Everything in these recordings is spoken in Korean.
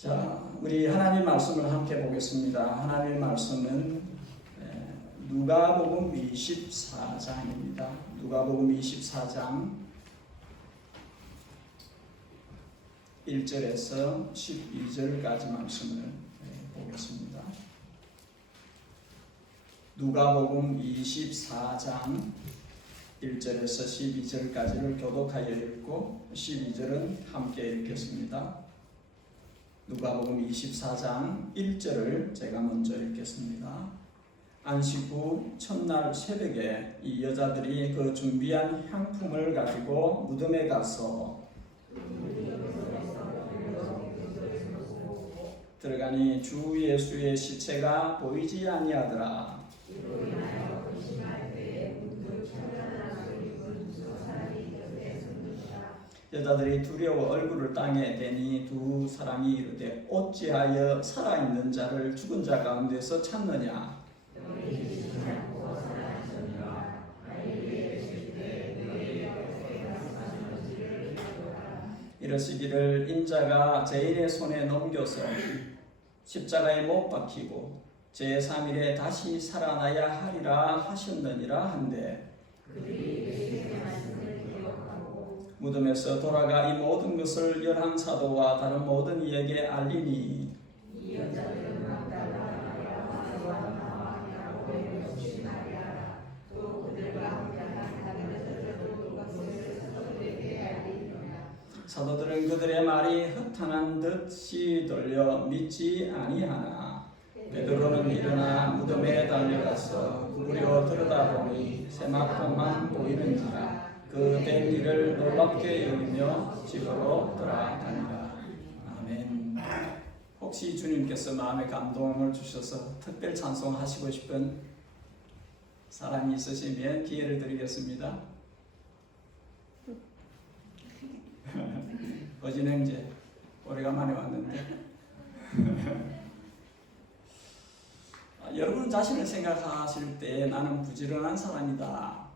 자, 우리 하나님 말씀을 함께 보겠습니다. 하나님의 말씀은 누가복음 24장입니다. 누가복음 24장 1절에서 12절까지 말씀을 보겠습니다. 누가복음 24장 1절에서 12절까지를 교독하여 읽고 12절은 함께 읽겠습니다. 누가복음 24장 1절을 제가 먼저 읽겠습니다. 안식 후 첫날 새벽에 이 여자들이 그 준비한 향품을 가지고 무덤에 가서 들어가니 주 예수의 시체가 보이지 아니하더라. 여자들이 두려워 얼굴을 땅에 대니 두 사람이 이르되 어찌하여 살아있는 자를 죽은 자 가운데서 찾느냐. 이러시기를 인자가 제일의 손에 넘겨서 십자가에 못 박히고 제3일에 다시 살아나야 하리라 하셨느니라 한데 무덤에서 돌아가 이 모든 것을 11사도와 다른 모든 이에게 알리니 사도들은 그들의 말이 흑탄한 듯이 들려 믿지 아니하나 베드로는 일어나 무덤에 달려가서 구부려 들여다보니 세마포만 보이는지라 그 된 일을 놀랍게 여기며 집으로 돌아다니라. 아멘. 혹시 주님께서 마음에 감동을 주셔서 특별 찬송하시고 싶은 사람이 있으시면 기회를 드리겠습니다. 어제는 이제 오래간만에 왔는데 여러분 자신을 생각하실 때 나는 부지런한 사람이다.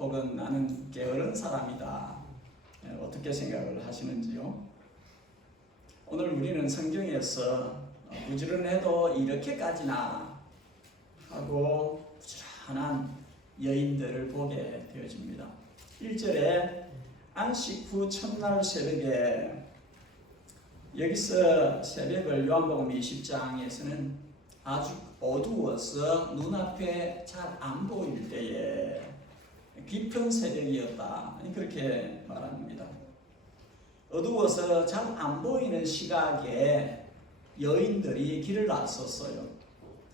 혹은 나는 게으른 사람이다. 어떻게 생각을 하시는지요? 오늘 우리는 성경에서 부지런해도 이렇게까지나 하고 부지런한 여인들을 보게 되어집니다. 1절에 안식 후 첫날 새벽에, 여기서 새벽을 요한복음 20장에서는 아주 어두워서 눈앞에 잘 안 보일 때에 깊은 새벽이었다, 그렇게 말합니다. 어두워서 잘 안 보이는 시각에 여인들이 길을 나섰어요.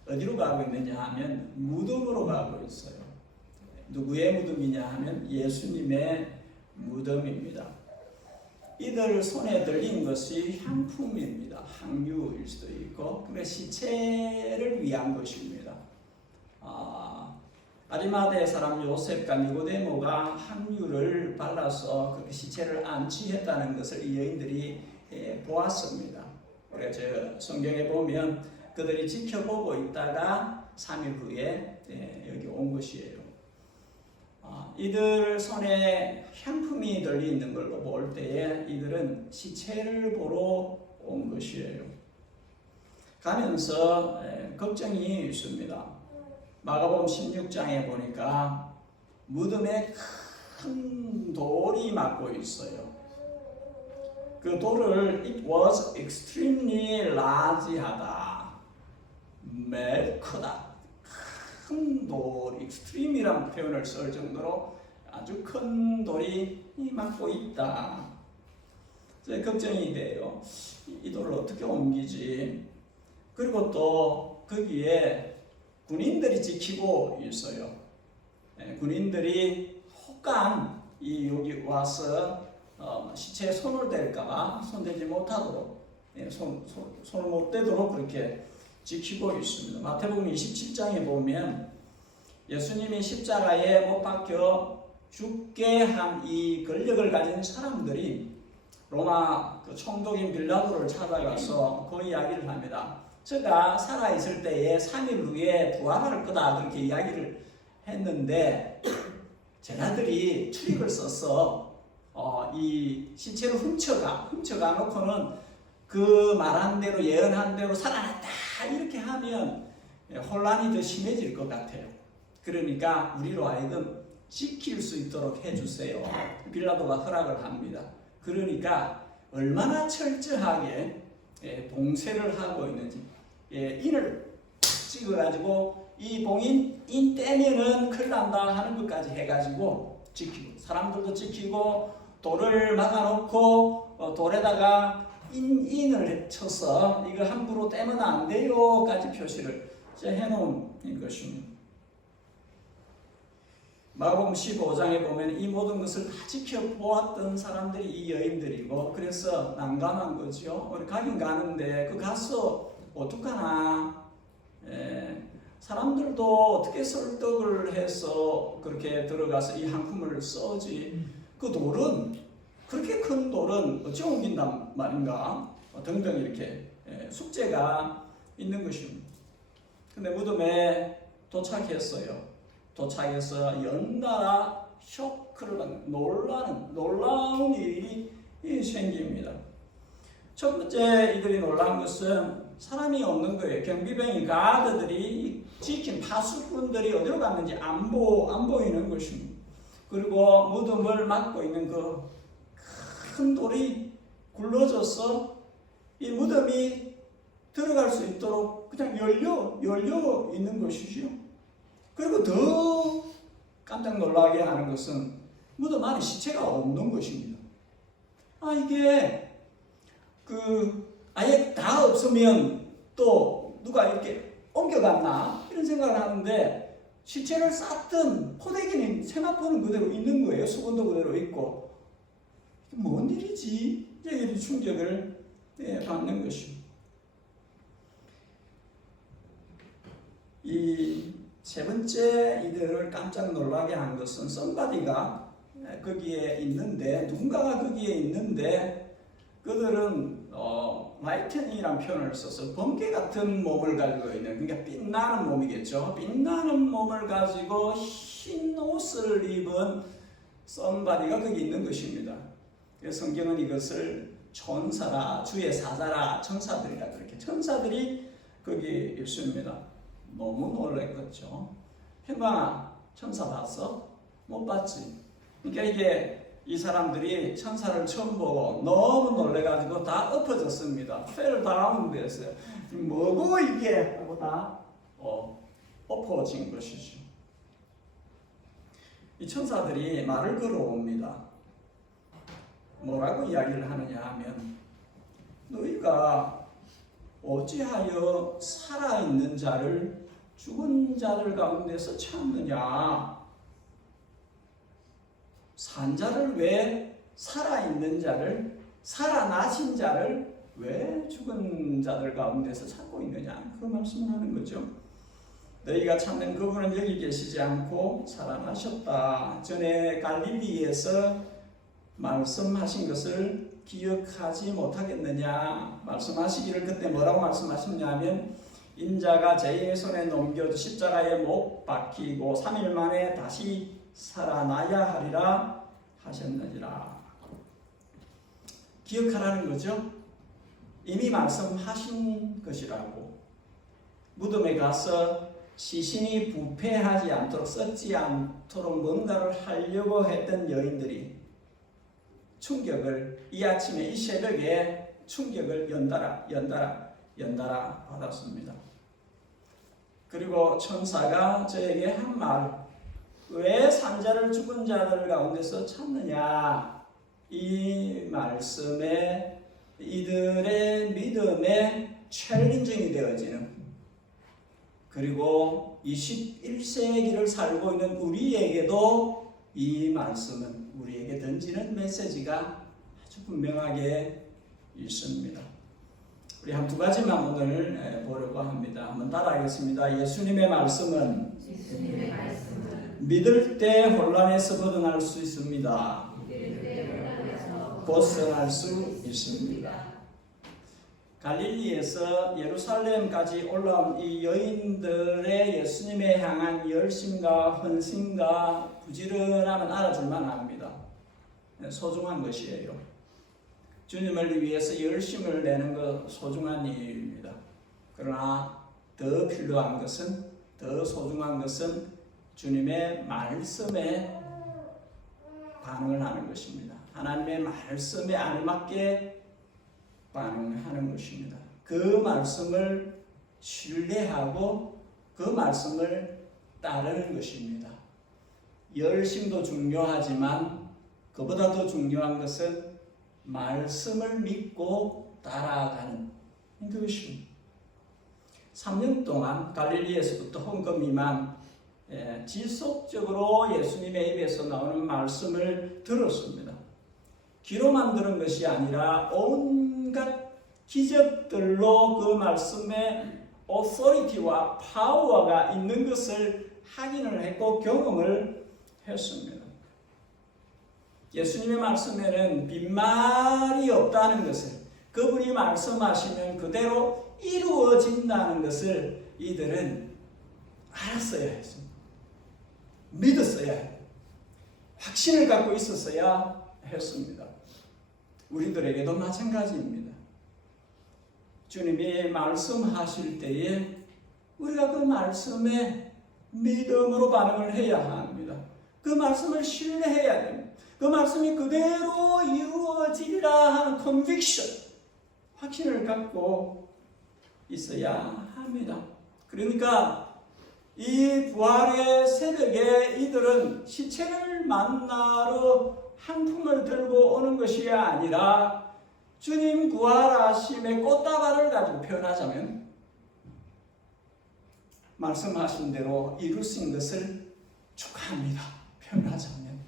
어디로 가고 있느냐 하면 무덤으로 가고 있어요. 누구의 무덤이냐 하면 예수님의 무덤입니다. 이들 손에 들린 것이 향품입니다. 향유일 수도 있고, 그래 시체를 위한 것입니다. 아리마대 사람 요셉과 니고데모가 향유를 발라서 그 시체를 안치했다는 것을 이 여인들이 보았습니다. 그래서 성경에 보면 그들이 지켜보고 있다가 3일 후에 여기 온 것이에요. 이들 손에 향품이 들려있는 걸로 볼 때에 이들은 시체를 보러 온 것이에요. 가면서 걱정이 있습니다. 마가복음 16장에 보니까 무덤에 큰 돌이 막고 있어요. 그 돌을 it was extremely large하다, 매우 크다. 큰 돌, extreme이라는 표현을 쓸 정도로 아주 큰 돌이 막고 있다. 걱정이 돼요. 이 돌을 어떻게 옮기지? 그리고 또 거기에 군인들이 지키고 있어요. 군인들이 혹간 여기 와서 시체에 손을 댈까봐 손대지 못하도록, 손을 못 대도록 그렇게 지키고 있습니다. 마태복음 27장에 보면 예수님이 십자가에 못 박혀 죽게 한 이 권력을 가진 사람들이 로마 그 총독인 빌라도를 찾아가서 그 이야기를 합니다. 저가 살아있을 때에 3일 후에 부활할 거다, 그렇게 이야기를 했는데 제자들이 출입을 써서 이 시체를 훔쳐가 놓고는 그 말한 대로 예언한 대로 살아났다 이렇게 하면 혼란이 더 심해질 것 같아요. 그러니까 우리로 하여금 지킬 수 있도록 해주세요. 빌라도가 허락을 합니다. 그러니까 얼마나 철저하게 봉쇄를 하고 있는지, 인을 찍어가지고 이 봉인 인 떼면은 큰일 난다 하는 것까지 해가지고 지키고, 사람들도 지키고 돌을 막아놓고 돌에다가 인을 쳐서 이거 함부로 떼면 안 돼요까지 표시를 해놓은 것입니다. 마가복음 15장에 보면 이 모든 것을 다 지켜보았던 사람들이 이 여인들이고, 그래서 난감한 거죠. 우리 가긴 가는데 그 가서 어떡하나, 사람들도 어떻게 설득을 해서 그렇게 들어가서 이 한품을 써지, 그 돌은, 그렇게 큰 돌은 어찌 옮긴단 말인가 등등 이렇게 숙제가 있는 것입니다. 근데 무덤에 도착했어요. 도착해서 연달아 쇼크를 받는 놀라운 일이 생깁니다. 첫 번째 이들이 놀란 것은 사람이 없는 거예요. 경비병이 가드들이 지킨 파수꾼들이 어디로 갔는지 안 보이는 것입니다. 그리고 무덤을 막고 있는 그 큰 돌이 굴러져서 이 무덤이 들어갈 수 있도록 그냥 열려 있는 것이죠. 그리고 더 깜짝 놀라게 하는 것은 무덤 안에 시체가 없는 것입니다. 이게 아예 다 없으면 또 누가 이렇게 옮겨갔나 이런 생각을 하는데, 시체를 쌌던 포대기는 세마포는 그대로 있는 거예요. 수건도 그대로 있고. 뭔 일이지? 이제 충격을 받는 것입니다. 이 세 번째 이들을 깜짝 놀라게 한 것은 somebody가 거기에 있는데, 누군가가 거기에 있는데, 그들은 라이튼이라는 표현을 써서 번개 같은 몸을 가지고 있는, 그러니까 빛나는 몸이겠죠. 빛나는 몸을 가지고 흰 옷을 입은 somebody가 거기 있는 것입니다. 그래서 성경은 이것을 천사라, 주의 사자라, 천사들이라 그렇게, 천사들이 거기 있습니다. 너무 놀랬겠죠. 형광아, 천사 봤어? 못 봤지. 그러니까 이게 이 사람들이 천사를 처음 보고 너무 놀래가지고 다 엎어졌습니다. fell down 됐어요. 뭐고 이게 하고 다 엎어진 것이죠. 이 천사들이 말을 걸어옵니다. 뭐라고 이야기를 하느냐 하면, 너희가 어찌하여 살아있는 자를 죽은 자들 가운데서 찾느냐? 산 자를 왜, 살아있는 자를, 살아나신 자를 왜 죽은 자들 가운데서 찾고 있느냐? 그 말씀을 하는 거죠. 너희가 찾는 그분은 여기 계시지 않고 살아나셨다. 전에 갈릴리에서 말씀하신 것을 기억하지 못하겠느냐? 말씀하시기를 그때 뭐라고 말씀하셨냐면, 인자가 죄인의 손에 넘겨 십자가에 못 박히고 3일 만에 다시 살아나야 하리라 하셨느니라. 기억하라는 거죠. 이미 말씀하신 것이라고. 무덤에 가서 시신이 부패하지 않도록, 썩지 않도록 뭔가를 하려고 했던 여인들이 충격을, 이 아침에 이 새벽에 충격을 연달아 받았습니다. 그리고 천사가 저에게 한 말, 왜 산자를 죽은 자들 가운데서 찾느냐? 이 말씀에 이들의 믿음의 챌린징이 되어지는, 그리고 21세기를 살고 있는 우리에게도 이 말씀은 우리에게 던지는 메시지가 아주 분명하게 있습니다. 우리 한 두 가지만 오늘 보려고 합니다. 한번 따라하겠습니다. 예수님의 말씀은 믿을 때 혼란에서 벗어날 수 있습니다. 벗어날 수 있습니다. 갈릴리에서 예루살렘까지 올라온 이 여인들의 예수님에 향한 열심과 헌신과 부지런함은 알아줄만 합니다. 소중한 것이에요. 주님을 위해서 열심을 내는 것 소중한 일입니다. 그러나 더 필요한 것은, 더 소중한 것은 주님의 말씀에 반응을 하는 것입니다. 하나님의 말씀에 알맞게 반응하는 것입니다. 그 말씀을 신뢰하고 그 말씀을 따르는 것입니다. 열심도 중요하지만 그보다 더 중요한 것은 말씀을 믿고 따라가는 그것입니다. 3년 동안 갈릴리에서부터 홍금이만 지속적으로 예수님의 입에서 나오는 말씀을 들었습니다. 귀로만 들은 것이 아니라 온갖 기적들로 그 말씀에 authority와 파워가 있는 것을 확인을 했고 경험을 했습니다. 예수님의 말씀에는 빈말이 없다는 것을, 그분이 말씀하시면 그대로 이루어진다는 것을 이들은 알았어야 했습니다. 믿었어야 했습니다. 확신을 갖고 있었어야 했습니다. 우리들에게도 마찬가지입니다. 주님이 말씀하실 때에 우리가 그 말씀에 믿음으로 반응을 해야 합니다. 그 말씀을 신뢰해야 됩니다. 그 말씀이 그대로 이루어지리라 하는 conviction, 확신을 갖고 있어야 합니다. 그러니까 이 부활의 새벽에 이들은 시체를 만나러 한 품을 들고 오는 것이 아니라 주님 부활하심의 꽃다발을 가지고 표현하자면 말씀하신 대로 이루신 것을 축하합니다. 표현하자면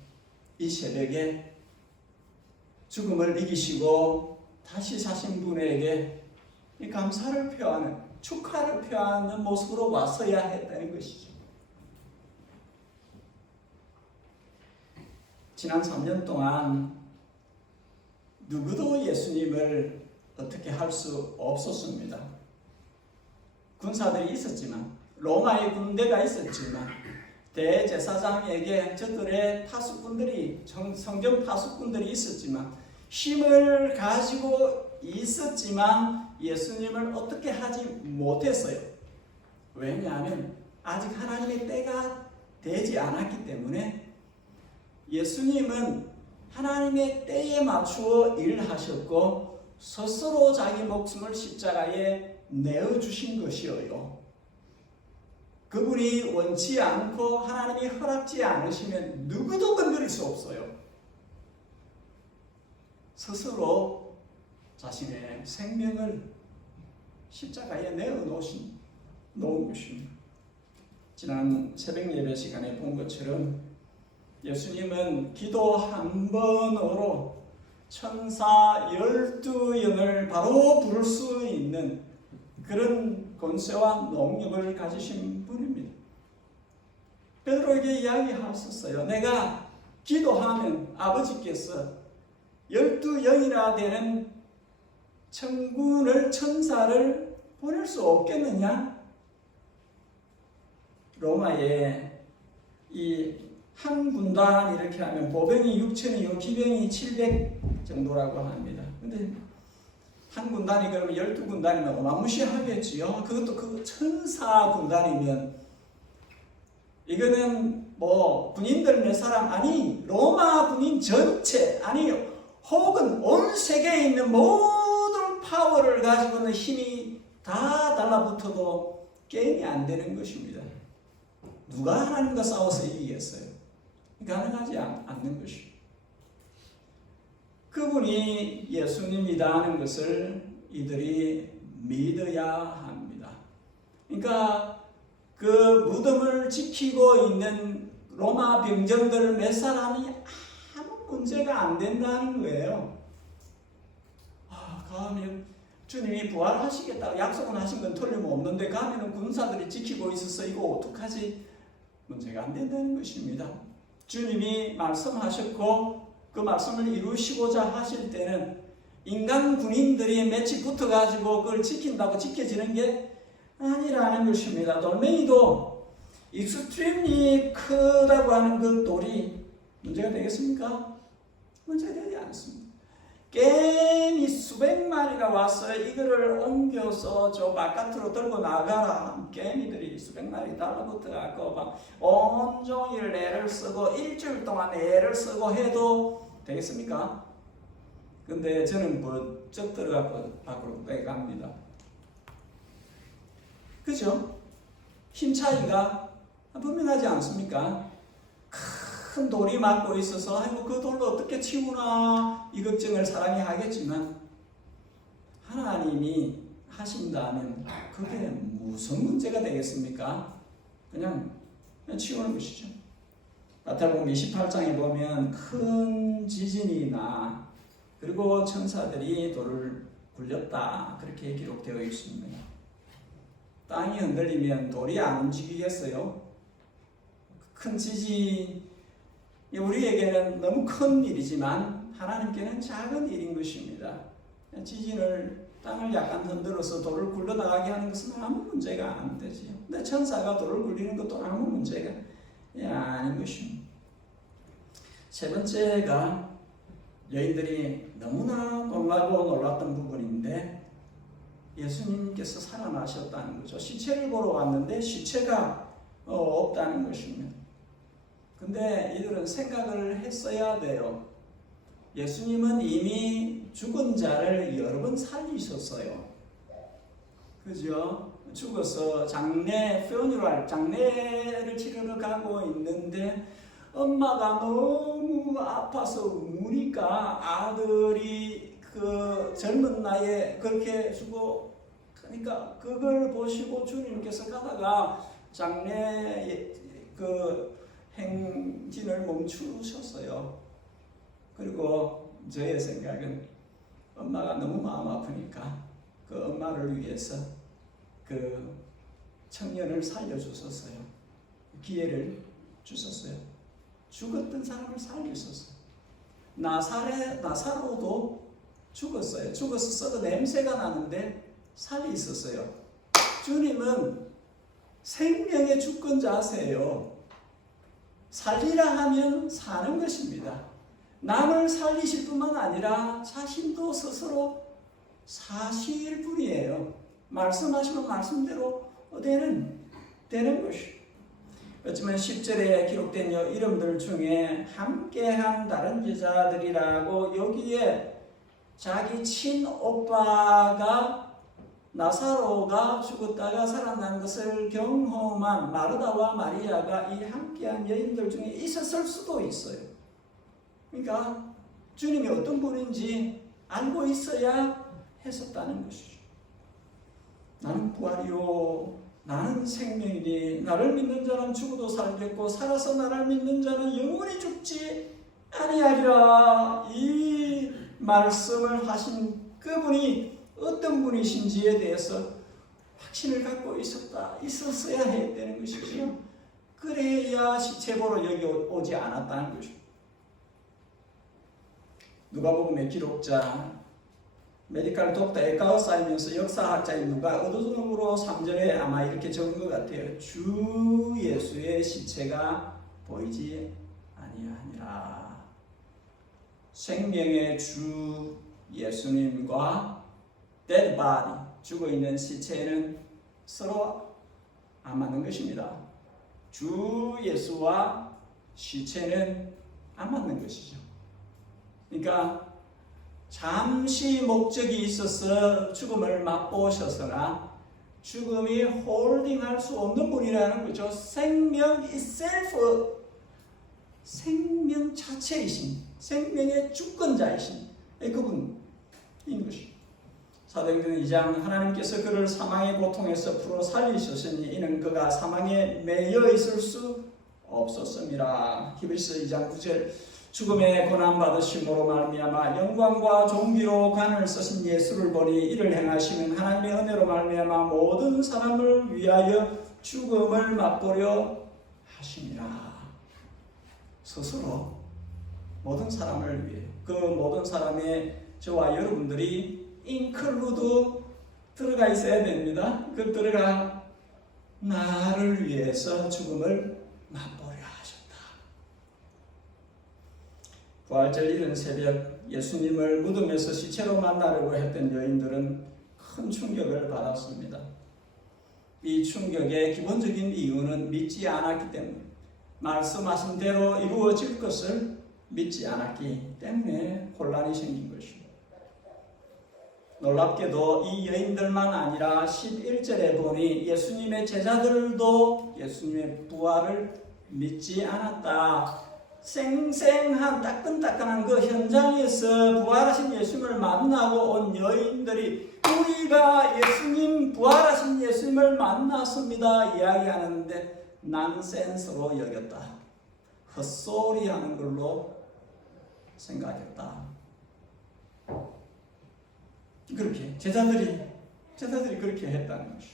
이 새벽에 죽음을 이기시고 다시 사신 분에게 이 감사를 표하는, 축하를 표하는 모습으로 왔어야 했다는 것이죠. 지난 3년 동안 누구도 예수님을 어떻게 할 수 없었습니다. 군사들이 있었지만, 로마의 군대가 있었지만, 대제사장에게 저들의 파수꾼들이, 성전 파수꾼들이 있었지만, 힘을 가지고 있었지만 예수님을 어떻게 하지 못했어요. 왜냐하면 아직 하나님의 때가 되지 않았기 때문에. 예수님은 하나님의 때에 맞추어 일하셨고 스스로 자기 목숨을 십자가에 내어주신 것이어요. 그분이 원치 않고 하나님이 허락지 않으시면 누구도 건드릴 수 없어요. 스스로 자신의 생명을 십자가에 내어놓은 것입니다. 지난 새벽 예배 시간에 본 것처럼 예수님은 기도 한 번으로 천사 12영을 바로 부를 수 있는 그런 권세와 능력을 가지신 분입니다. 베드로에게 이야기하셨어요. 내가 기도하면 아버지께서 12영이나 되는 천군을, 천사를 보낼 수 없겠느냐? 로마에 이 한 군단 이렇게 하면 보병이 6천이요 기병이 700 정도라고 합니다. 근데 한 군단이 그러면 12군단이면 어마무시하겠지요. 그것도 그 천사 군단이면 이거는 뭐 군인들 몇 사람 아니 로마 군인 전체 아니 혹은 온 세계에 있는 모든 파워를 가지고 있는 힘이 다 달라붙어도 게임이 안 되는 것입니다. 누가 하나님과 싸워서 이기겠어요? 가능하지 않는 것이죠. 그분이 예수님이다 하는 것을 이들이 믿어야 합니다. 그러니까 그 무덤을 지키고 있는 로마 병정들 몇 사람이 아무 문제가 안 된다는 거예요. 가면 주님이 부활하시겠다고 약속은 하신 건 틀림없는데 가면은 군사들이 지키고 있어서 이거 어떡하지? 문제가 안 된다는 것입니다. 주님이 말씀하셨고 그 말씀을 이루시고자 하실 때는 인간 군인들이 며칠 붙어가지고 그걸 지킨다고 지켜지는 게 아니라는 것입니다. 돌멩이도 익스트림이 크다고 하는 그 돌이 문제가 되겠습니까? 문제가 되지 않습니다. 개미 수백 마리가 와서 이거를 옮겨서 저 바깥으로 들고 나가라. 개미들이 수백 마리 달라붙어 갖고 막 온종일 애를 쓰고 일주일 동안 애를 쓰고 해도 되겠습니까? 근데 저는 번쩍 들어가고 밖으로 빼갑니다. 그죠? 힘 차이가 분명하지 않습니까? 큰 돌이 막고 있어서 아이고 그 돌로 어떻게 치우나 이 걱정을 사람이 하겠지만 하나님이 하신다면 그게 무슨 문제가 되겠습니까? 그냥 치우는 것이죠. 마태복음 28장에 보면 큰 지진이 나 그리고 천사들이 돌을 굴렸다 그렇게 기록되어 있습니다. 땅이 흔들리면 돌이 안 움직이겠어요? 큰 지진 우리에게는 너무 큰 일이지만 하나님께는 작은 일인 것입니다. 지진을 땅을 약간 흔들어서 돌을 굴러나가게 하는 것은 아무 문제가 안 되지요. 근데 천사가 돌을 굴리는 것도 아무 문제가 아닌 것입니다. 세 번째가 여인들이 너무나 놀라고 놀랐던 부분인데 예수님께서 살아나셨다는 거죠. 시체를 보러 왔는데 시체가 없다는 것입니다. 근데 이들은 생각을 했어야 돼요. 예수님은 이미 죽은 자를 여러 번 살리셨어요. 그죠? 죽어서 장례를 치르러 가고 있는데 엄마가 너무 아파서 우니까 아들이 그 젊은 나이에 그렇게 죽어 그러니까 그걸 보시고 주님께서 가다가 장례 그 행진을 멈추셨어요. 그리고 저의 생각은 엄마가 너무 마음 아프니까 그 엄마를 위해서 그 청년을 살려주셨어요. 기회를 주셨어요. 죽었던 사람을 살리셨어요. 나사로도 죽었어요. 죽어서 썩어 냄새가 나는데 살리셨어요. 주님은 생명의 주권자세요. 살리라 하면 사는 것입니다. 남을 살리실 뿐만 아니라 자신도 스스로 사실 분이에요. 말씀하시면 말씀대로 되는 것이에요. 그렇지만 10절에 기록된 이름들 중에 함께한 다른 여자들이라고 여기에 자기 친오빠가 나사로가 죽었다가 살아난 것을 경험한 마르다와 마리아가 이 함께한 여인들 중에 있었을 수도 있어요. 그러니까 주님이 어떤 분인지 알고 있어야 했었다는 것이죠. 나는 부활이요 나는 생명이니 나를 믿는 자는 죽어도 살겠고 살아서 나를 믿는 자는 영원히 죽지 아니하리라. 이 말씀을 하신 그분이 어떤 분이신지에 대해서 확신을 갖고 있었어야 해야 되는 것이지요. 그래야 시체 보러 여기 오지 않았다는 것입니다. 누가복음의 기록자 메디컬 독터 에카우사이면서 역사학자인 누가 의도적으로 3절에 아마 이렇게 적은 것 같아요. 주 예수의 시체가 보이지 아니하니라. 생명의 주 예수님과 dead body, 죽어있는 시체는 서로 안 맞는 것입니다. 주 예수와 시체는 안 맞는 것이죠. 그러니까 잠시 목적이 있어서 죽음을 맛보셨으나 죽음이 홀딩할 수 없는 분이라는 거죠. 생명 itself, 생명 자체이신, 생명의 주권자이신 그분인 것입니다. 사도행전 2장 하나님께서 그를 사망의 고통에서 풀어 살리셨으니 이는 그가 사망에 매여 있을 수 없었음이라. 히브리서 2장 9절 죽음의 고난받으심으로 말미암아 영광과 존귀로 관을 쓰신 예수를 보니 이를 행하시는 하나님의 은혜로 말미암아 모든 사람을 위하여 죽음을 맛보려 하심이라. 스스로 모든 사람을 위해 그 모든 사람의 저와 여러분들이 인클루드 들어가 있어야 됩니다. 그 들어가 나를 위해서 죽음을 맛보려 하셨다. 부활절 이른 새벽 예수님을 무덤에서 시체로 만나려고 했던 여인들은 큰 충격을 받았습니다. 이 충격의 기본적인 이유는 믿지 않았기 때문에, 말씀하신 대로 이루어질 것을 믿지 않았기 때문에 혼란이 생긴 것입니다. 놀랍게도 이 여인들만 아니라 11절에 보니 예수님의 제자들도 예수님의 부활을 믿지 않았다. 생생한 따끈따끈한 그 현장에서 부활하신 예수님을 만나고 온 여인들이 우리가 예수님, 부활하신 예수님을 만났습니다 이야기하는데 난센스로 여겼다. 헛소리 하는 걸로 생각했다. 그렇게 제자들이 그렇게 했다는 것이.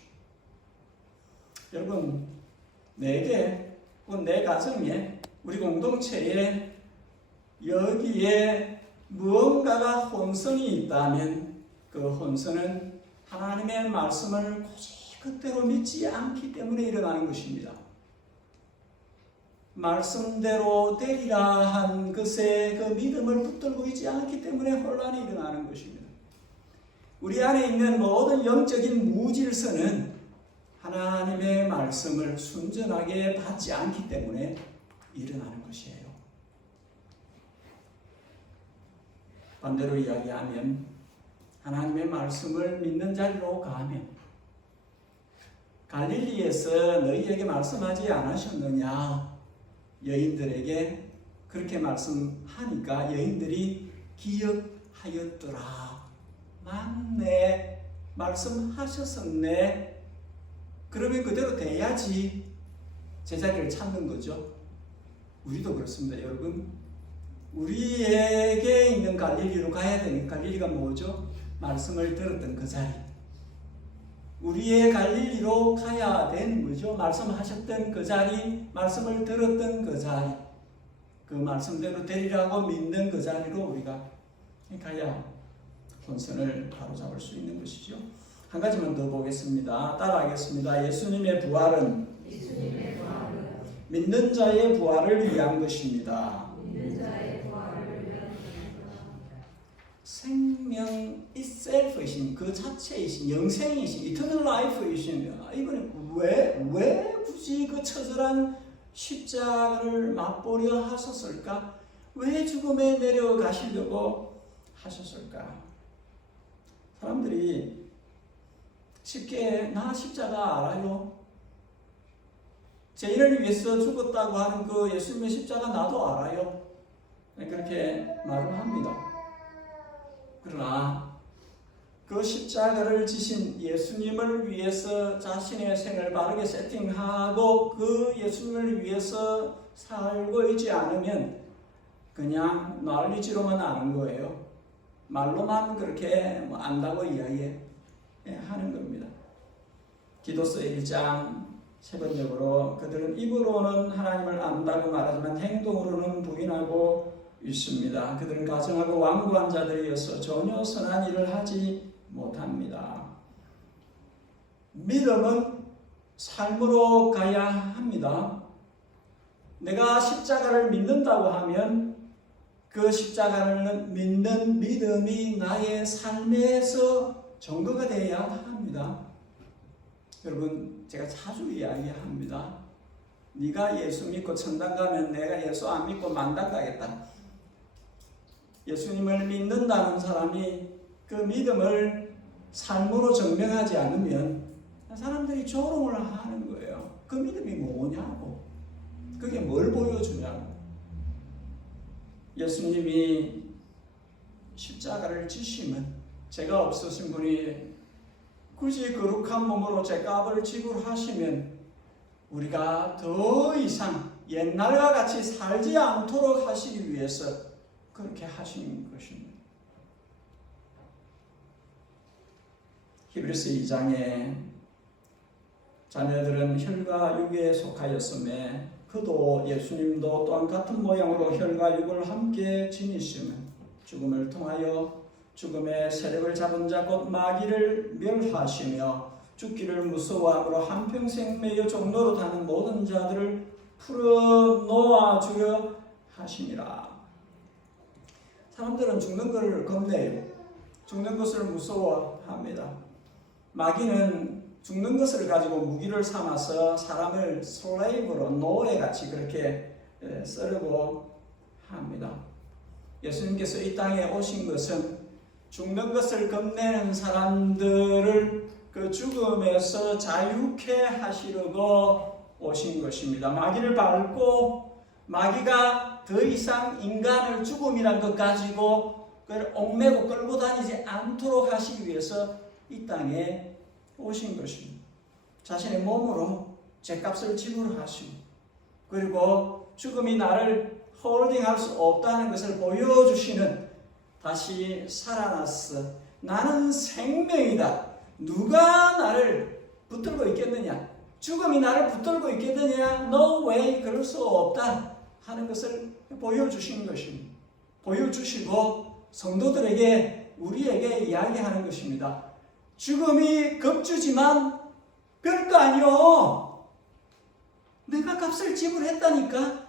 여러분, 내게, 내 가정에, 우리 공동체에 여기에 무언가가 혼선이 있다면 그 혼선은 하나님의 말씀을 굳이 그대로 믿지 않기 때문에 일어나는 것입니다. 말씀대로 되리라 한 것에 그 믿음을 붙들고 있지 않기 때문에 혼란이 일어나는 것입니다. 우리 안에 있는 모든 영적인 무질서는 하나님의 말씀을 순전하게 받지 않기 때문에 일어나는 것이에요. 반대로 이야기하면 하나님의 말씀을 믿는 자리로 가면, 갈릴리에서 너희에게 말씀하지 않으셨느냐, 여인들에게 그렇게 말씀하니까 여인들이 기억하였더라. 맞네, 말씀하셨었네. 그러면 그대로 돼야지 제자리를 찾는 거죠. 우리도 그렇습니다, 여러분. 우리에게 있는 갈릴리로 가야 되니까, 갈릴리가 뭐죠? 말씀을 들었던 그 자리. 우리의 갈릴리로 가야 되는 거죠. 말씀하셨던 그 자리, 말씀을 들었던 그 자리, 그 말씀대로 되리라고 믿는 그 자리로 우리가 가야 혼선을 바로잡을 수 있는 것이죠. 한 가지만 더 보겠습니다. 따라하겠습니다. 예수님의 부활은 믿는 자의 부활을 위한 것입니다. 생명 itself이신, 그 자체이신, 영생이신, eternal life이신, 이번에 왜 굳이 그 처절한 십자가를 맛보려 하셨을까? 왜 죽음에 내려가시려고 하셨을까? 사람들이 쉽게 나 십자가 알아요, 죄인을 위해서 죽었다고 하는 그 예수님의 십자가 나도 알아요, 그렇게 말을 합니다. 그러나 그 십자가를 지신 예수님을 위해서 자신의 생을 바르게 세팅하고 그 예수님을 위해서 살고 있지 않으면 그냥 난리지로만 아는 거예요. 말로만 그렇게 안다고 이야기하는 겁니다. 기도서 1장 7번적으로 그들은 입으로는 하나님을 안다고 말하지만 행동으로는 부인하고 있습니다. 그들은 가증하고 완고한 자들이어서 전혀 선한 일을 하지 못합니다. 믿음은 삶으로 가야 합니다. 내가 십자가를 믿는다고 하면 그 십자가를 믿는 믿음이 나의 삶에서 증거가 되어야 합니다. 여러분, 제가 자주 이야기합니다. 네가 예수 믿고 천당 가면 내가 예수 안 믿고 만당 가겠다. 예수님을 믿는다는 사람이 그 믿음을 삶으로 증명하지 않으면 사람들이 조롱을 하는 거예요. 그 믿음이 뭐냐고, 그게 뭘 보여주냐고. 예수님이 십자가를 지시면, 죄가 없으신 분이 굳이 거룩한 몸으로 죄값을 지불하시면 우리가 더 이상 옛날과 같이 살지 않도록 하시기 위해서 그렇게 하신 것입니다. 히브리서 2장에 자녀들은 혈과 육에 속하였음에 그도 예수님도 또한 같은 모양으로 혈과 육을 함께 지니시면 죽음을 통하여 죽음의 세력을 잡은 자 곧 마귀를 멸하시며 죽기를 무서워함으로 한평생 매여 종로로 다는 모든 자들을 풀어놓아 주려 하심이라. 사람들은 죽는 것을 겁내요. 죽는 것을 무서워합니다. 마귀는 죽는 것을 가지고 무기를 삼아서 사람을 슬레이브로 노예같이 그렇게 쓰려고 합니다. 예수님께서 이 땅에 오신 것은 죽는 것을 겁내는 사람들을 그 죽음에서 자유케 하시려고 오신 것입니다. 마귀를 밟고 마귀가 더 이상 인간을 죽음이란 것 가지고 그걸 얽매고 끌고 다니지 않도록 하시기 위해서 이 땅에 오신 것입니다. 자신의 몸으로 죗값을 지불하시고 그리고 죽음이 나를 홀딩할 수 없다는 것을 보여주시는 다시 살아났어. 나는 생명이다. 누가 나를 붙들고 있겠느냐? 죽음이 나를 붙들고 있겠느냐? No way, 그럴 수 없다 하는 것을 보여주신 것입니다. 보여주시고 성도들에게 우리에게 이야기하는 것입니다. 죽음이 겁주지만 별거 아니요. 내가 값을 지불했다니까.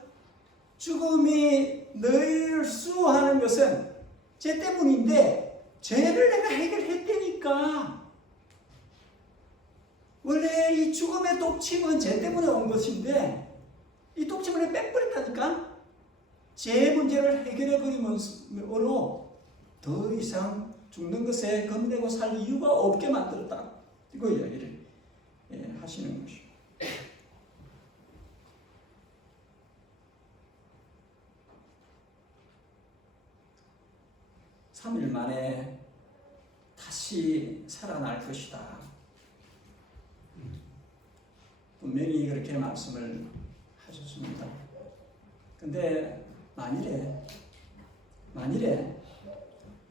죽음이 늘 수하는 것은 죄 때문인데 죄를 내가 해결했다니까. 원래 이 죽음의 독침은 죄 때문에 온 것인데 이 독침을 빼버렸다니까. 죄 문제를 해결해버리면서 더 이상 죽는 것에 겁내고 살 이유가 없게 만들었다. 이거 이야기를 하시는 것입니다. 3일 만에 다시 살아날 것이다. 분명히 그렇게 말씀을 하셨습니다. 근데 만일에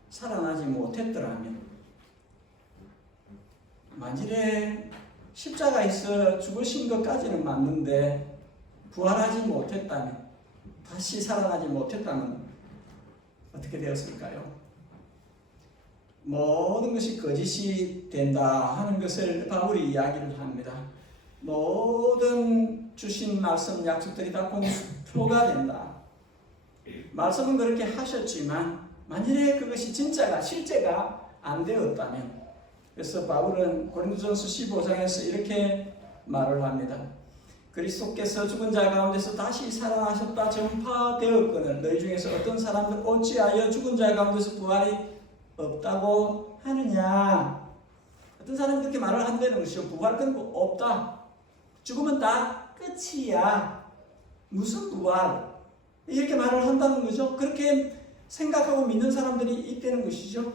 살아나지 못했더라면, 만일에 십자가에서 죽으신 것까지는 맞는데 부활하지 못했다면, 다시 살아나지 못했다면 어떻게 되었을까요? 모든 것이 거짓이 된다 하는 것을 바울이 이야기를 합니다. 모든 주신 말씀 약속들이 다 공표가 된다. 말씀은 그렇게 하셨지만 만일에 그것이 실제가 안 되었다면, 그래서 바울은 고린도전서 15장에서 이렇게 말을 합니다. 그리스도께서 죽은 자 가운데서 다시 살아나셨다 전파되었거늘 너희 중에서 어떤 사람들 어찌하여 죽은 자 가운데서 부활이 없다고 하느냐. 어떤 사람이 그렇게 말을 한다는 것이죠. 부활 그런 거 없다. 죽으면 다 끝이야. 무슨 부활? 이렇게 말을 한다는 거죠. 그렇게 생각하고 믿는 사람들이 있다는 것이죠.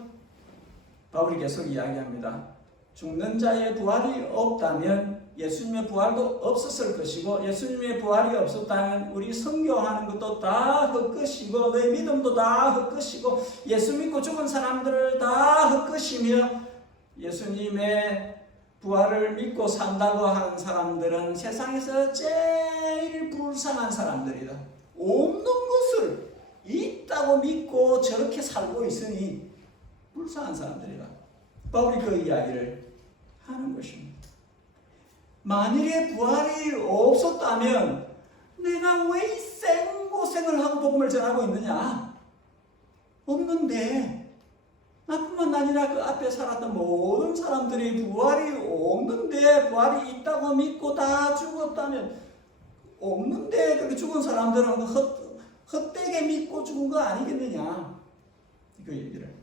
바울이 계속 이야기합니다. 죽는 자의 부활이 없다면 예수님의 부활도 없었을 것이고, 예수님의 부활이 없었다면 우리 선교하는 것도 다 헛것이고, 너희 믿음도 다 헛것이고, 예수 믿고 죽은 사람들을 다 헛것이며, 예수님의 부활을 믿고 산다고 하는 사람들은 세상에서 제일 불쌍한 사람들이다. 없는 것을 있다고 믿고 저렇게 살고 있으니 불쌍한 사람들이다. 바울이 그 이야기를 하는 것입니다. 만일에 부활이 없었다면 내가 왜 이 생고생을 하고 복음을 전하고 있느냐? 없는데, 나뿐만 아니라 그 앞에 살았던 모든 사람들이 부활이 없는데, 부활이 있다고 믿고 다 죽었다면, 없는데 그렇게 죽은 사람들은 헛되게 믿고 죽은 거 아니겠느냐? 그 얘기를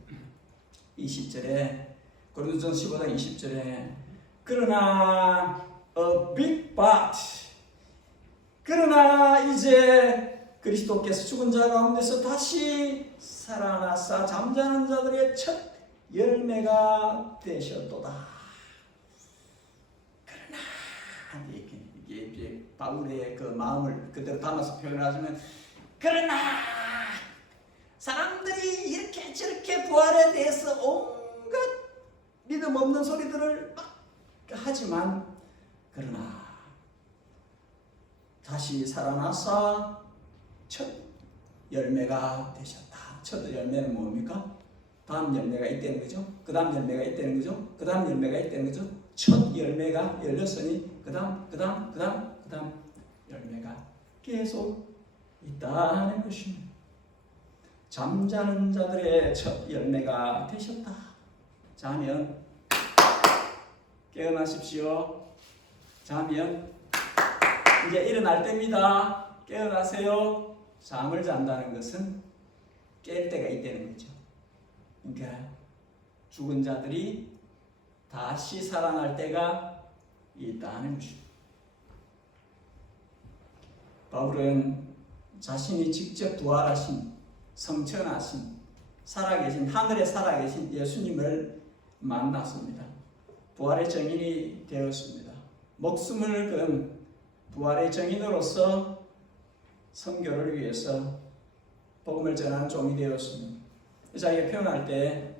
20절에, 고린도전서 15장 20절에, 그러나 a big but, 그러나 이제 그리스도께서 죽은 자 가운데서 다시 살아나사 잠자는 자들의 첫 열매가 되셨도다. 그러나, 이게 바울의 그 마음을 그대로 담아서 표현하자면, 그러나 사람들이 이렇게 저렇게 부활에 대해서 온갖 믿음 없는 소리들을 막 하지만, 그러나 다시 살아나서 첫 열매가 되셨다. 첫 열매는 뭡니까? 다음 열매가 있다는 거죠. 그 다음 열매가 있다는 거죠. 그 다음 열매가 있다는 거죠. 첫 열매가 열렸으니 그 다음 열매가 계속 있다는 것입니다. 잠자는 자들의 첫 열매가 되셨다. 자면 깨어나십시오. 자면 이제 일어날 때입니다. 깨어나세요. 잠을 잔다는 것은 깰 때가 있다는 거죠. 그러니까 죽은 자들이 다시 살아날 때가 있다는 것. 바울은 자신이 직접 부활하신, 성천하신, 살아계신, 하늘에 살아계신 예수님을 만났습니다. 부활의 증인이 되었습니다. 목숨을 건 부활의 증인으로서 선교를 위해서 복음을 전하는 종이 되었습니다. 자기가 표현할 때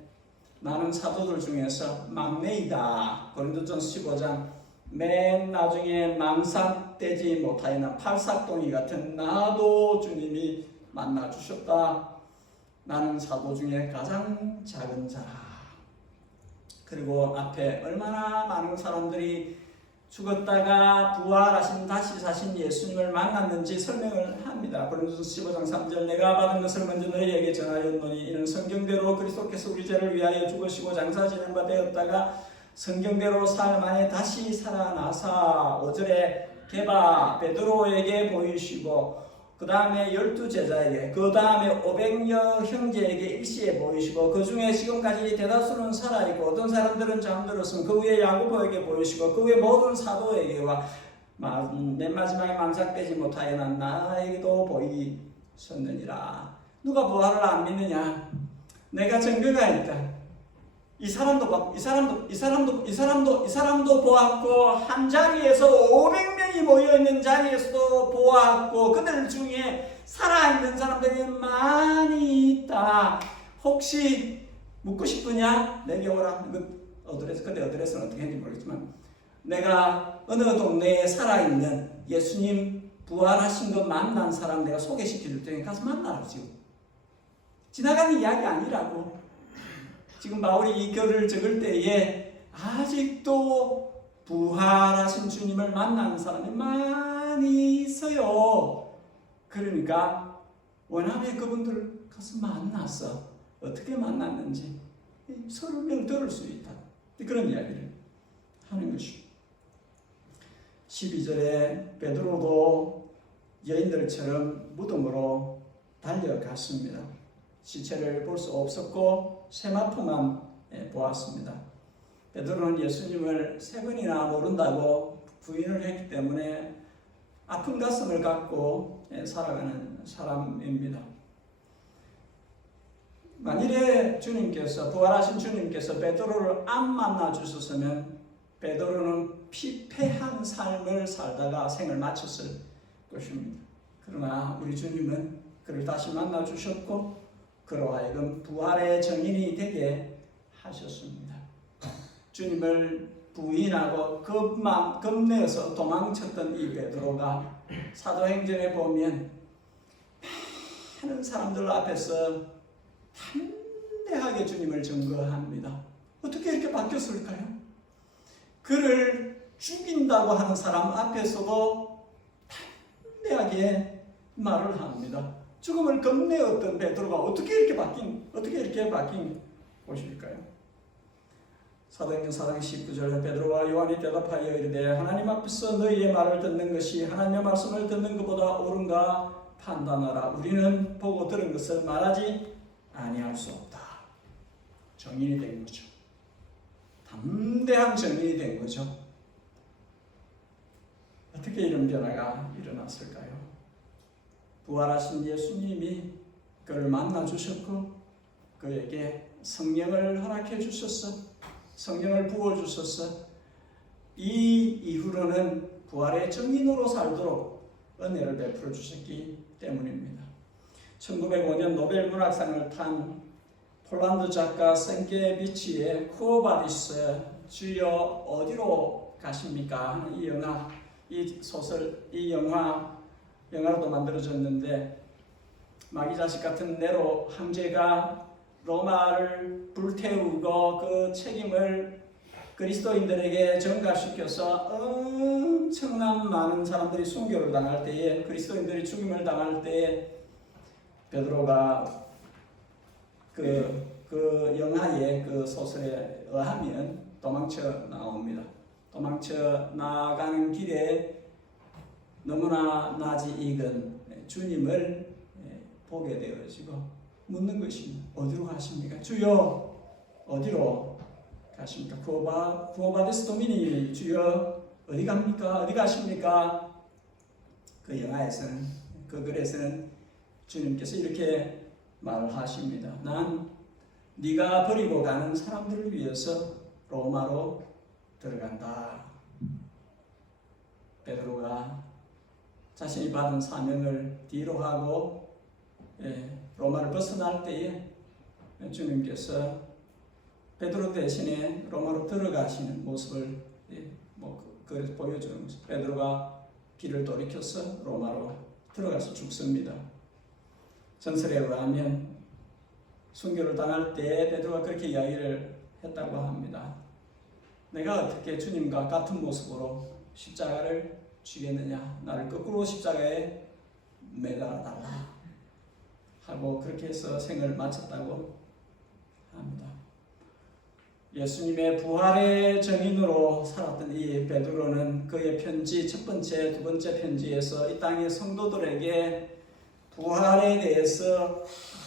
나는 사도들 중에서 막내이다. 고린도전서 15장 맨 나중에 망삭되지 못하였나 팔삭동이 같은 나도 주님이 만나주셨다. 나는 사도 중에 가장 작은 자라. 그리고 앞에 얼마나 많은 사람들이 죽었다가 부활하신 다시 사신 예수님을 만났는지 설명을 합니다. 고린도서 15장 3절 내가 받은 것을 먼저 너희에게 전하였노니 이는 성경대로 그리스도께서 우리 죄를 위하여 죽으시고 장사 지는 바 되었다가 성경대로 사흘 만에 다시 살아나사 5절에 게바 베드로에게 보이시고 그 다음에 12제자에게 그 다음에 500여 형제에게 일시에 보이시고 그 중에 지금까지 대다수는 살아있고 어떤 사람들은 잠들었으면 그 후에 야고보에게 보이시고 그 후에 모든 사도에게와 맨 마지막에 망삭되지 못하여 나에게도 보이셨느니라. 누가 부활을 안 믿느냐? 내가 증거가 있다. 이 사람도 보았고 한 자리에서 500명이 모여있는 자리에서도 보았고 그들 중에 살아있는 사람들이 많이 있다. 혹시 묻고 싶으냐? 내게 오라. 그때 어드레스는 어떻게 했는지 모르겠지만 내가 어느 동네에 살아있는 예수님 부활하신 거 만난 사람 내가 소개시켜 줄 테니 가서 만나라. 지나가는 이야기 아니라고. 지금 바울이 이 글을 적을 때에 아직도 부활하신 주님을 만나는 사람이 많이 있어요. 그러니까 원하면 그분들 가서 만나서 어떻게 만났는지 설명 들을 수 있다. 그런 이야기를 하는 것이죠. 12절에 베드로도 여인들처럼 무덤으로 달려갔습니다. 시체를 볼 수 없었고 세마포만 보았습니다. 베드로는 예수님을 3번이나 모른다고 부인을 했기 때문에 아픈 가슴을 갖고 살아가는 사람입니다. 만일에 주님께서 부활하신 주님께서 베드로를 안 만나 주셨으면 베드로는 피폐한 삶을 살다가 생을 마쳤을 것입니다. 그러나 우리 주님은 그를 다시 만나 주셨고 그로 하여금 부활의 증인이 되게 하셨습니다. 주님을 부인하고 겁내어서 도망쳤던 이 베드로가 사도행전에 보면 많은 사람들 앞에서 담대하게 주님을 증거합니다. 어떻게 이렇게 바뀌었을까요? 그를 죽인다고 하는 사람 앞에서도 담대하게 말을 합니다. 죽음을 겁내었던 베드로가 어떻게 이렇게 바뀐 것일까요? 사도행전 4장 19절에 베드로와 요한이 대답하여 이르되 하나님 앞에서 너희의 말을 듣는 것이 하나님의 말씀을 듣는 것보다 옳은가 판단하라. 우리는 보고 들은 것을 말하지 아니할 수 없다. 정인이 된 거죠. 담대한 정인이 된 거죠. 어떻게 이런 변화가 일어났을까요? 부활하신 예수님이 그를 만나 주셨고 그에게 성령을 허락해 주셨어. 성령을 부어 주셨어. 이 이후로는 부활의 증인으로 살도록 은혜를 베풀어 주셨기 때문입니다. 1905년 노벨 문학상을 탄 폴란드 작가 생케비치의 쿠오바디스 주여 어디로 가십니까? 하는 이 영화, 이 소설, 이 영화로도 만들어졌는데 마귀자식 같은 네로 황제가 로마를 불태우고 그 책임을 그리스도인들에게 전가시켜서 엄청난 많은 사람들이 순교를 당할 때에 그리스도인들이 죽임을 당할 때에 베드로가 그 영화의 그 소설에 의하면 도망쳐 나옵니다. 도망쳐 나가는 길에 너무나 낯이 익은 주님을 보게 되어지고 묻는 것입니다. 어디로 가십니까? 주여, 어디로 가십니까? 구호바데스 도미니, 주여 어디 갑니까? 어디 가십니까? 그 영화에서는, 그 글에서는 주님께서 이렇게 말을 하십니다. 난 네가 버리고 가는 사람들을 위해서 로마로 들어간다. 베드로가 자신이 받은 사명을 뒤로 하고 로마를 벗어날 때에 주님께서 베드로 대신에 로마로 들어가시는 모습을 그래서 보여주는 것입니다. 베드로가 길을 돌이켜서 로마로 들어가서 죽습니다. 전설에 의하면 순교를 당할 때 베드로가 그렇게 이야기를 했다고 합니다. 내가 어떻게 주님과 같은 모습으로 십자가를 쥐겠느냐, 나를 거꾸로 십자가에 매달아 달라 하고 그렇게 해서 생을 마쳤다고 합니다. 예수님의 부활의 증인으로 살았던 이 베드로는 그의 편지, 첫 번째, 두 번째 편지에서 이 땅의 성도들에게 부활에 대해서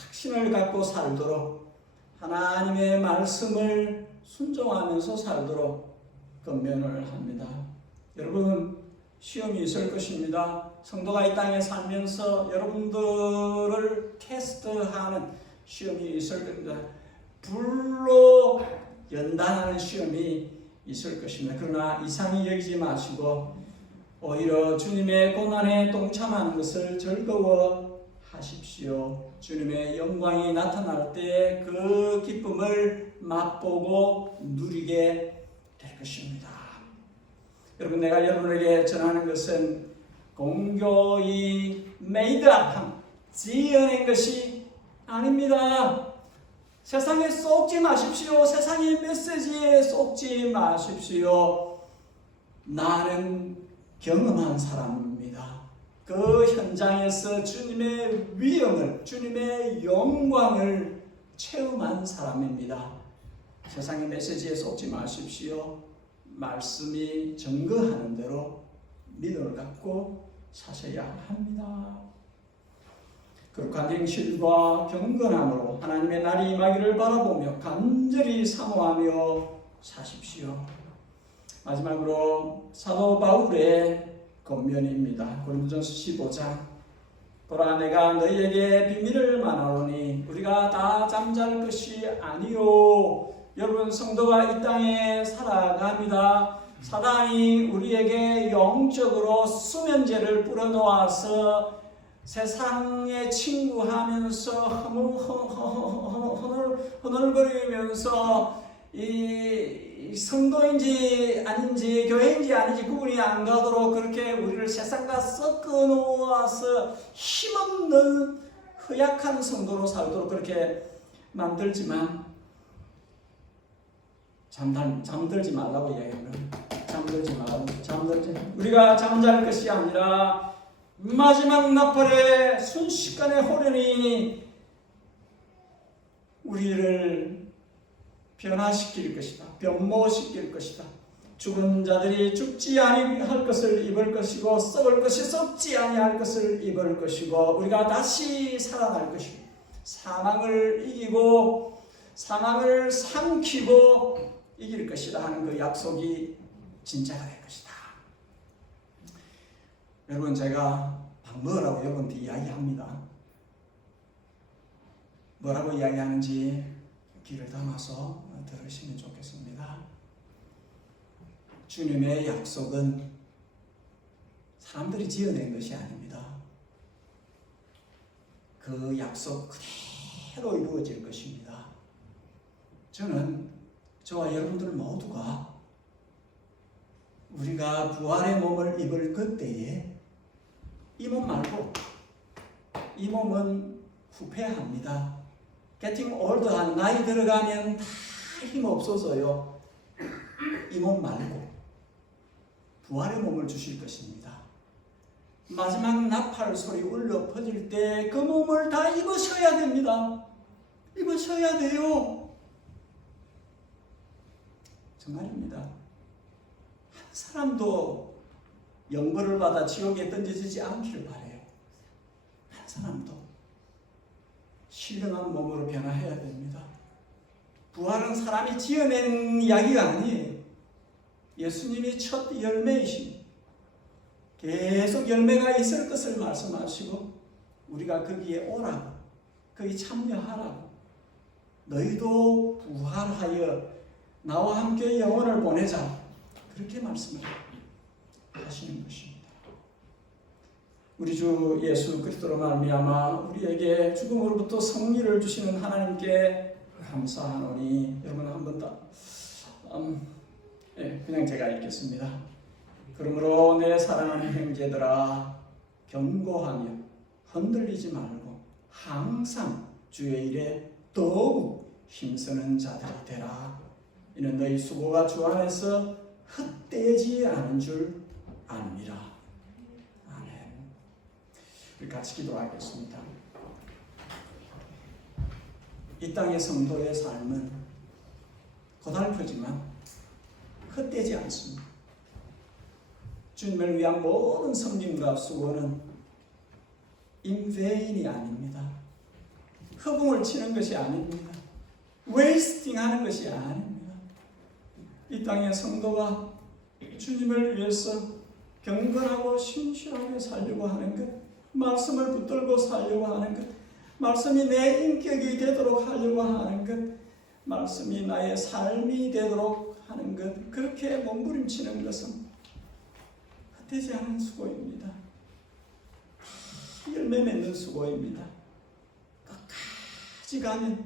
확신을 갖고 살도록, 하나님의 말씀을 순종하면서 살도록 권면을 합니다. 여러분, 시험이 있을 것입니다. 성도가 이 땅에 살면서 여러분들을 테스트하는 시험이 있을 겁니다. 불로 연단하는 시험이 있을 것입니다. 그러나 이상히 여기지 마시고 오히려 주님의 고난에 동참하는 것을 즐거워하십시오. 주님의 영광이 나타날 때 그 기쁨을 맛보고 누리게 될 것입니다. 여러분, 내가 여러분에게 전하는 것은 공교히 메이드업한, 지어낸 것이 아닙니다. 세상에 쏙지 마십시오. 세상의 메시지에 쏙지 마십시오. 나는 경험한 사람입니다. 그 현장에서 주님의 위엄을, 주님의 영광을 체험한 사람입니다. 세상의 메시지에 쏙지 마십시오. 말씀이 증거하는 대로 믿음을 갖고 사셔야 합니다. 거룩한 행실과 경건함으로 하나님의 날이 임하기를 바라보며 간절히 사모하며 사십시오. 마지막으로 사도 바울의 권면입니다. 고린도전서 15장. 보라, 내가 너희에게 비밀을 말하노니 우리가 다 잠잘 것이 아니요. 여러분, 성도가 이 땅에 살아갑니다. 사단이 우리에게 영적으로 수면제를 뿌려놓아서 세상의 친구 하면서 허물거리면서 이 성도인지 아닌지 교회인지 아닌지 구분이 안 가도록 그렇게 우리를 세상과 섞어 놓아서 힘없는 허약한 성도로 살도록 그렇게 만들지만 잠들지 말라고 이야기합니다. 우리가 잠잘 것이 아니라 마지막 나팔에 순식간에 호련히 우리를 변화시킬 것이다. 변모시킬 것이다. 죽은 자들이 죽지 아니할 것을 입을 것이고 썩을 것이 썩지 아니할 것을 입을 것이고 우리가 다시 살아날 것이고 사망을 이기고 사망을 삼키고 이길 것이다 하는 그 약속이 진짜가 될 것이다. 여러분, 제가 뭐라고 여러분한테 이야기합니다. 뭐라고 이야기하는지 귀를 담아서 들으시면 좋겠습니다. 주님의 약속은 사람들이 지어낸 것이 아닙니다. 그 약속 그대로 이루어질 것입니다. 저는 저와 여러분들 모두가 우리가 부활의 몸을 입을 그때에 이 몸 말고 이 몸은 후패합니다. Getting old, 나이 들어가면 다 힘 없어져요. 이 몸 말고 부활의 몸을 주실 것입니다. 마지막 나팔 소리 울려 퍼질 때 그 몸을 다 입으셔야 됩니다. 입으셔야 돼요. 정말입니다. 한 사람도 영벌을 받아 지옥에 던져지지 않기를 바라요. 한 사람도 신령한 몸으로 변화해야 됩니다. 부활은 사람이 지어낸 이야기가 아니에요. 예수님이 첫 열매이십니다. 계속 열매가 있을 것을 말씀하시고 우리가 거기에 오라고, 거기 참여하라고, 너희도 부활하여 나와 함께 영혼을 보내자, 그렇게 말씀을 하시는 것입니다. 우리 주 예수 그리스도로 말미암아 우리에게 죽음으로부터 승리를 주시는 하나님께 감사하노니. 여러분 한번 더 그냥 제가 읽겠습니다. 그러므로 내 사랑하는 형제들아, 견고하며 흔들리지 말고 항상 주의 일에 더욱 힘쓰는 자들이 되라. 이는 너희 수고가 주 안에서 헛되지 않은 줄 압니다. 아멘. 우리 같이 기도하겠습니다. 이 땅의 성도의 삶은 고달프지만 헛되지 않습니다. 주님을 위한 모든 섬김과 수고는 in vain이 아닙니다. 허공을 치는 것이 아닙니다. 웨이스팅 하는 것이 아닙니다. 이 땅의 성도가 주님을 위해서 경건하고 신실하게 살려고 하는 것, 말씀을 붙들고 살려고 하는 것, 말씀이 내 인격이 되도록 하려고 하는 것, 말씀이 나의 삶이 되도록 하는 것, 그렇게 몸부림치는 것은 헛되지 않은 수고입니다. 열매 맺는 수고입니다. 끝까지 가면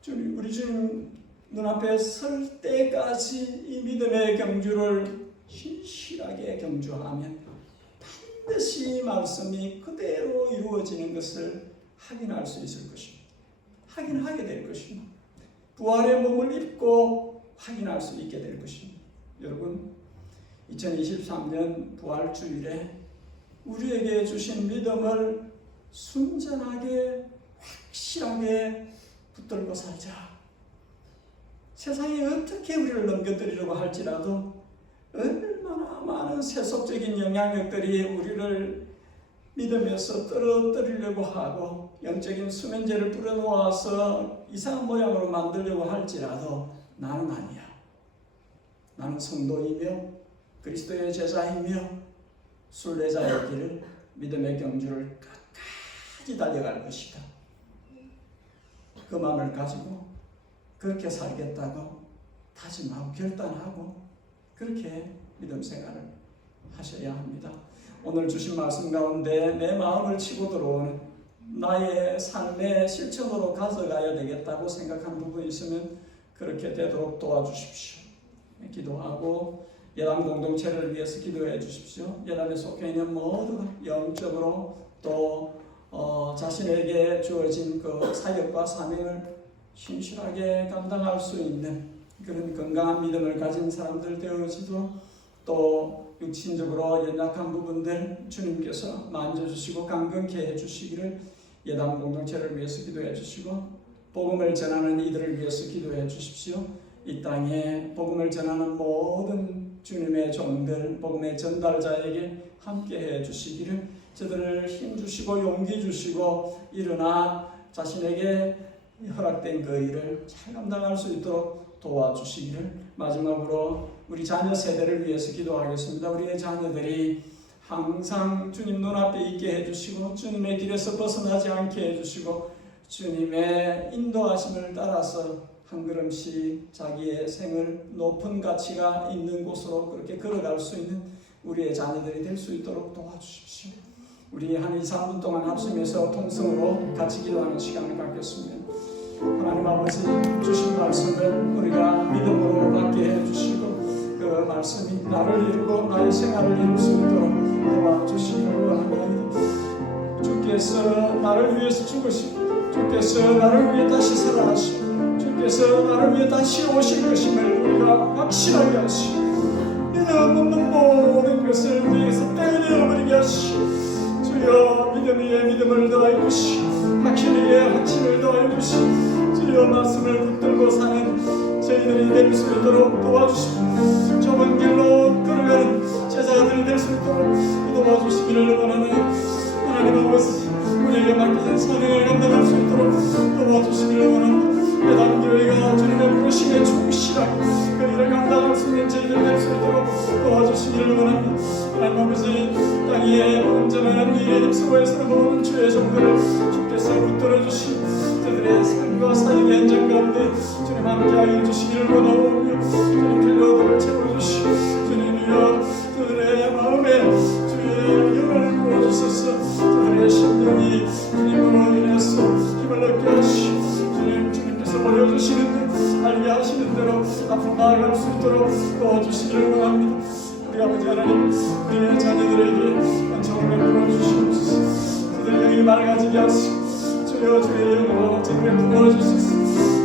주님, 우리 주님 눈앞에 설 때까지 이 믿음의 경주를 신실하게 경주하면 반드시 말씀이 그대로 이루어지는 것을 확인할 수 있을 것입니다. 확인하게 될 것입니다. 부활의 몸을 입고 확인할 수 있게 될 것입니다. 여러분, 2023년 부활주일에 우리에게 주신 믿음을 순전하게 확실하게 붙들고 살자. 세상이 어떻게 우리를 넘겨뜨리려고 할지라도, 얼마나 많은 세속적인 영향력들이 우리를 믿음에서 떨어뜨리려고 하고 영적인 수면제를 뿌려놓아서 이상한 모양으로 만들려고 할지라도 나는 아니야. 나는 성도이며 그리스도의 제자이며 순례자의 길을, 믿음의 경주를 끝까지 달려갈 것이다. 그 마음을 가지고 그렇게 살겠다고 다짐하고 결단하고 그렇게 믿음 생활을 하셔야 합니다. 오늘 주신 말씀 가운데 내 마음을 치고 들어오는 나의 삶의 실천으로 가져가야 되겠다고 생각한 부분이 있으면 그렇게 되도록 도와주십시오. 기도하고 예담 공동체를 위해서 기도해 주십시오. 예담에 속해 있는 모두가 영적으로 또 자신에게 주어진 그 사역과 사명을 신실하게 감당할 수 있는 그런 건강한 믿음을 가진 사람들 되어지도록, 또 육신적으로 연약한 부분들 주님께서 만져주시고 강건케 해주시기를 예담 공동체를 위해서 기도해 주시고, 복음을 전하는 이들을 위해서 기도해 주십시오. 이 땅에 복음을 전하는 모든 주님의 종들, 복음의 전달자에게 함께해 주시기를, 저들을 힘주시고 용기 주시고 일어나 자신에게 허락된 그 일을 잘 감당할 수 있도록 도와주시기를, 마지막으로 우리 자녀 세대를 위해서 기도하겠습니다. 우리의 자녀들이 항상 주님 눈앞에 있게 해주시고 주님의 길에서 벗어나지 않게 해주시고 주님의 인도하심을 따라서 한 걸음씩 자기의 생을 높은 가치가 있는 곳으로 그렇게 걸어갈 수 있는 우리의 자녀들이 될 수 있도록 도와주십시오. 우리 한 2, 3분 동안 합심해서 통성으로 같이 기도하는 시간을 갖겠습니다. 하나님 아버지, 주신 말씀을 우리가 믿음으로 받게 해주시고 그 말씀이 나를 이루고 나의 생활을 이룰 수 있도록 도와주시기를 원합니다. 주께서 나를 위해서 죽으시고 주께서 나를 위해 다시 살아나시고 주께서 나를 위해 다시 오실 것임을 우리가 확실하게 하시고 믿음 없는 모든 것을 우리에게서 떼내어버리게 하시고 주여 믿음 위에 믿음을 더하여 주시고 확신에 확신을 더하여 주시 주여 말씀을 붙들고 사는 저희들이 될 수 있도록 도와주시고 좁은 길로 걸어가는 제자들이 될 수 있도록 도와주시기를 원하는 하나님 아버지 우리에게 맡겨진 사명을 감당할 수 있도록 도와주시기를 원하는 예단교회가 주님의 부르심에 충실하게 그 일을 감당할 수 있는 저희들이 될 수 있도록 도와주시기를 원합니다. 하나님 아버지 땅 위에 온전한 일에 힘쓰고 애쓰는 모든 주의 종들을 주께서 붙들어 주시고 그들의 삶과 사역의 현장 가운데 주님 함께하여 주시기를 원하오며 주님 필요들을 채워주시고 주님이여 그들의 마음에 주의 영을 부어주소서. 그들의 심령이 주님으로 인해서 힘을 얻게 하시고 주님께서 올려주시는 듯 알게 하시는 대로 앞으로 나아갈 수 있도록 도와주시기를 원합니다. 우리 아버지 하나님 우리의 자녀들에게 은총을 베풀어 주시옵소서. 그들의 영이 맑아지게 하시고 주여 주의 영으로 주님을 부어주소서.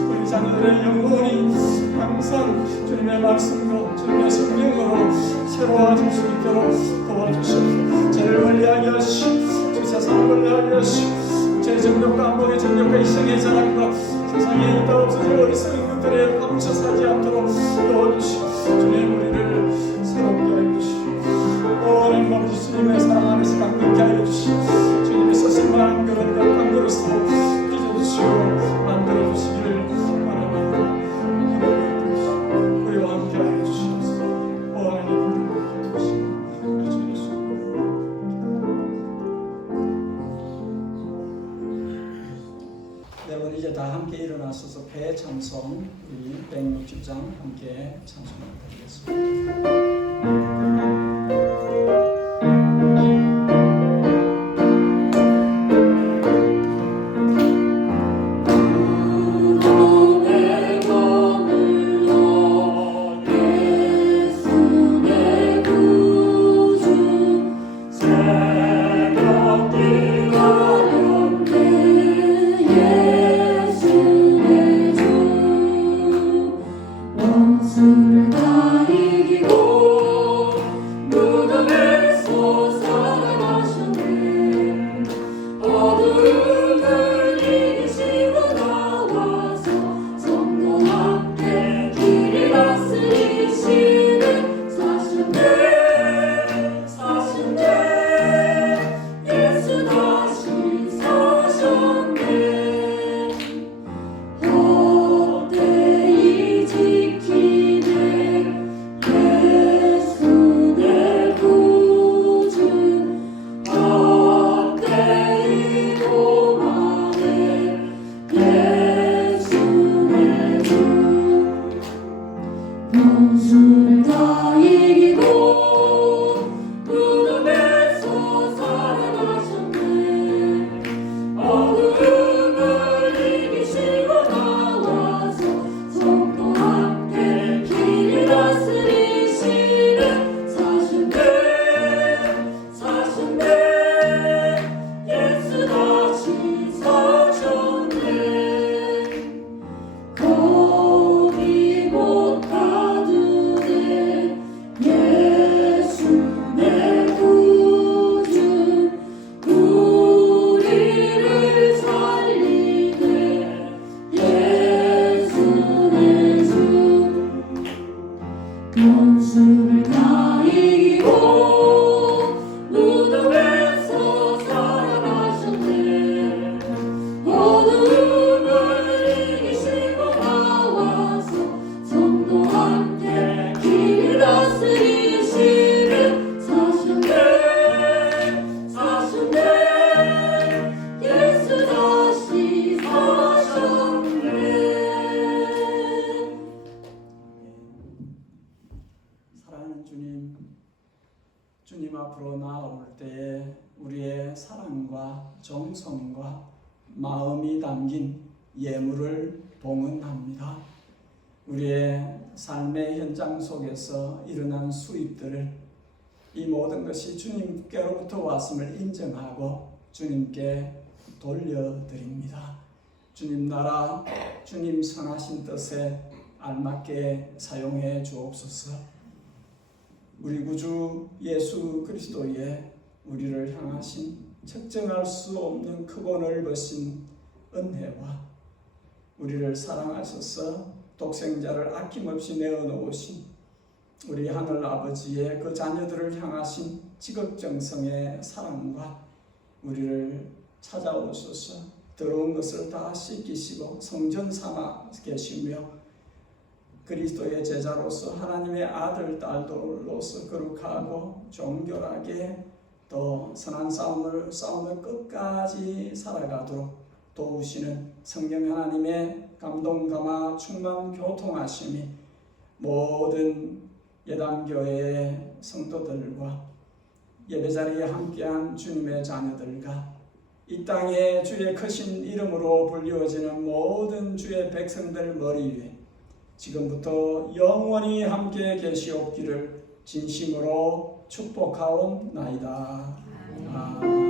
우리 자녀들의 영혼이 항상 주님의 말씀으로 주님의 성령으로 새로워질 수 있도록 도와주시옵소서. 죄를 멀리하게 하시고 주 세상을 멀리하게 하시고 죄의 정욕과 안목의 정욕과 이성의 자랑과 세상에 있다 없어질 어리석은 것들에 파묻혀 살지 않도록 도와주시고 주님 우리를 새롭게 하여 주시고 하나님 아버지 주님의 사랑 안에서 강력케 하여 주시고 주님의 서슴만 그런 한 그릇으로 빚어주시고 만들어주시기를 원합니다. 우리와 함께 하여 주시옵소서. 하나님 여러분 이제 다 함께 일어나셔서 배 찬송 우리 160장 함께 찬송하도록 하겠습니다. 주님 앞으로 나아올 때에 우리의 사랑과 정성과 마음이 담긴 예물을 봉헌합니다. 우리의 삶의 현장 속에서 일어난 수입들을 이 모든 것이 주님께로부터 왔음을 인정하고 주님께 돌려드립니다. 주님 나라, 주님 선하신 뜻에 알맞게 사용해 주옵소서. 우리 구주 예수 그리스도의 우리를 향하신 측정할 수 없는 크고 넓으신 은혜와 우리를 사랑하셔서 독생자를 아낌없이 내어놓으신 우리 하늘 아버지의 그 자녀들을 향하신 지극정성의 사랑과 우리를 찾아오셔서 더러운 것을 다 씻기시고 성전 삼아 계시며 그리스도의 제자로서 하나님의 아들 딸들로서 거룩하고 정결하게 또 선한 싸움을 싸우며 끝까지 살아가도록 도우시는 성령 하나님의 감동 감화 충만 교통하심이 모든 예담교회의 성도들과 예배자리에 함께한 주님의 자녀들과 이 땅에 주의 크신 이름으로 불리워지는 모든 주의 백성들 머리 위에 지금부터 영원히 함께 계시옵기를 진심으로 축복하옵나이다. 아멘.